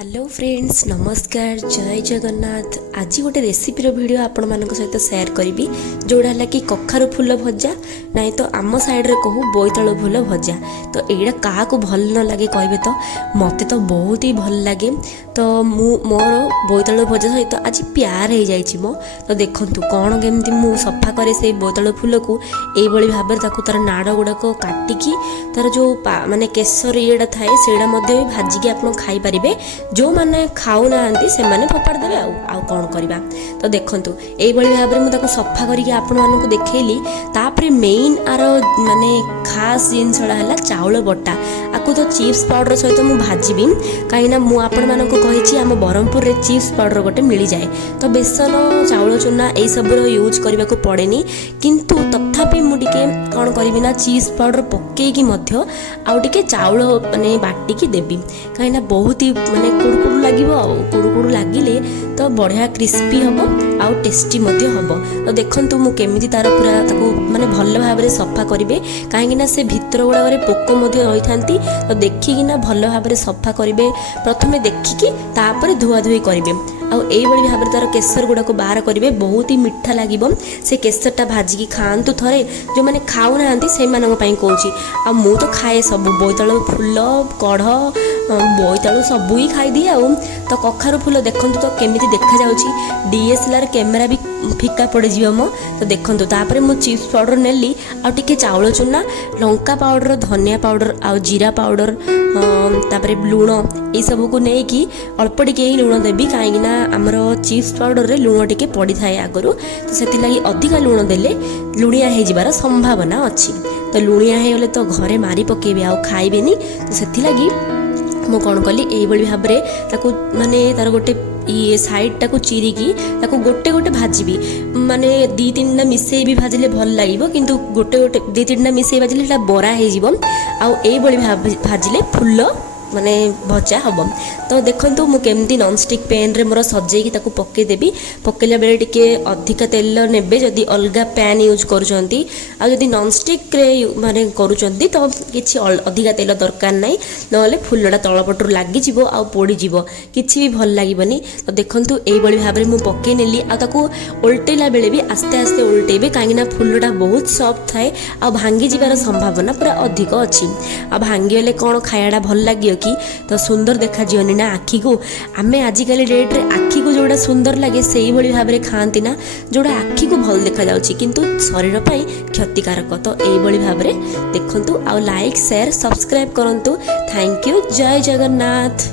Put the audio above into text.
Hello friends नमस्कार जय जगन्नाथ। आज गोटे रेसिपी वीडियो आपण मानक सहित शेयर करी जोड़ा है कि कखारु फूल भजा नाई तो आम साइड्रे कहू बोईतालु फूल भजा। तो यहाँ क्या भल न लगे कहे तो मत तो बहुत ही भल लगे। तो मोर बोईतालु भजा सहित आज प्यार हो जाइए मो। तो देखूँ कौन केमती मु सफा करे से बोईतालु फूल को यही भाव तार नाड़ गुड़ाक काटिकी तार जो माने केसर ये थाए से भाजिकी आप खाईपारे। जो मैंने खाऊ ना से मैंने फोपाड़ देवे आउ कौन करवा। तो देखंतु एई बळी भाबरे मु ताको सफा करिके आपण मानकु देखैली। तापरे मेन आर माने खास जिनसडा हला चाउल बटा आकु तो चिप्स पाउडर सहित मु भाजीबी काईना मु आपण मानकु कहिछि आम बरहमपुर रे चिप्स पाउडर गोटे मिली जाए। तो बेसन चाउल चूना एई सब यूज करबा को पड़ेनी किंतु तथापि मु टिके कौन करिबी ना चिप्स पाउडर पकेकी मध्य आउ टिके चाउल माने बाटिकी देबी काईना बहुत ही माने कुड़कुड़ लगे कुड़कुड़ लगिले तो बढ़िया क्रिस्पी हम आउ टेस्टी हम। तो देखंतु मु केमिति तार पूरा ताको माने भल भाव सफा करेंगे कहीं से भितर गुड़ाक पोक रही था। तो देखिकिना भल भाव सफा करेंगे प्रथमे देखिकी तापर धुआ धुई करेंगे आउ एई भाव तार केसर गुड़ाक बाहर करेंगे बहुत ही मीठा लगे। से केसरटा भाजिकी खातु थे जो मैंने खाऊ ना से कहूँ आ मु तो खाए सब बोईतालु फूल कढ़ बोईतालु सबू ही खाईदी आउ। तो कखारु फूल देखु तो केमिति देखा जाउची डीएसएलआर कैमेरा भी फिका पड़ जीव मो। तो देखंतु तापरे मु चिप्स पाउडर नेली आ टिके चाउल चूना लंका पाउडर धनिया पाउडर आ जीरा पाउडर तापरे लुण ये सब को नेकी अल्प टिके ही लुण देबी कहीं आमर चिप्स पाउडर रे लुण टिके पड़ी थाए आगरू। तो से लगी अधिका लुण देले लुणिया हो जिबार संभावना अच्छी। तो लुणिया हो गले तो घरे मारी पकेबे आ खाइबेनी। तो से लगी मु कौन कली यही भाव में माने तार गोटे ये साइड टाक चिरिकी गोटे गोटे भाजबी माने दी तीन मिसई भी भाजिले भल लगे किंतु गोटे गोटे दी तीन मिसई भाजिले बरा हो भाजिले फूल माने भजा हम। तो देखंतु मु केमती नॉनस्टिक पैन रे मोर सजेकी ताकू पकेदेबी पकेला बेले टिके अधिका तेल नेबे जदि अलगा पैन यूज करूचंती आ जदि नॉनस्टिक रे माने करूचंती तो किछि अधिका तेल दरकार नाही नले फुलडा तळपटु लागि जिवो आ पोडी जिवो किछि भी भल लागिबनी। तो देखंतु एई बळी भाबरे मु पके नेली आ ताकू उल्टेला बेले भी आस्ते आस्ते उल्टेबे काहेना फुलडा बहुत सॉफ्ट थाए आ भांगी जिबार संभावना पूरा अधिक अछि। आ भांगी गले कोन खायाडा भल लागियो कि तो सुंदर देखा जीवनी ना आखि को आमे आजिकल डेट रे आखि को जोड़ा सुंदर लगे से ही भली भाबरे खांती ना जोड़ा आखि को भल देखा जाउची किंतु शरीर पई क्षतिकारक। तो एई भली भाबरे देखंतु आ लाइक शेयर सब्सक्राइब करंतु। थैंक यू जय जगन्नाथ।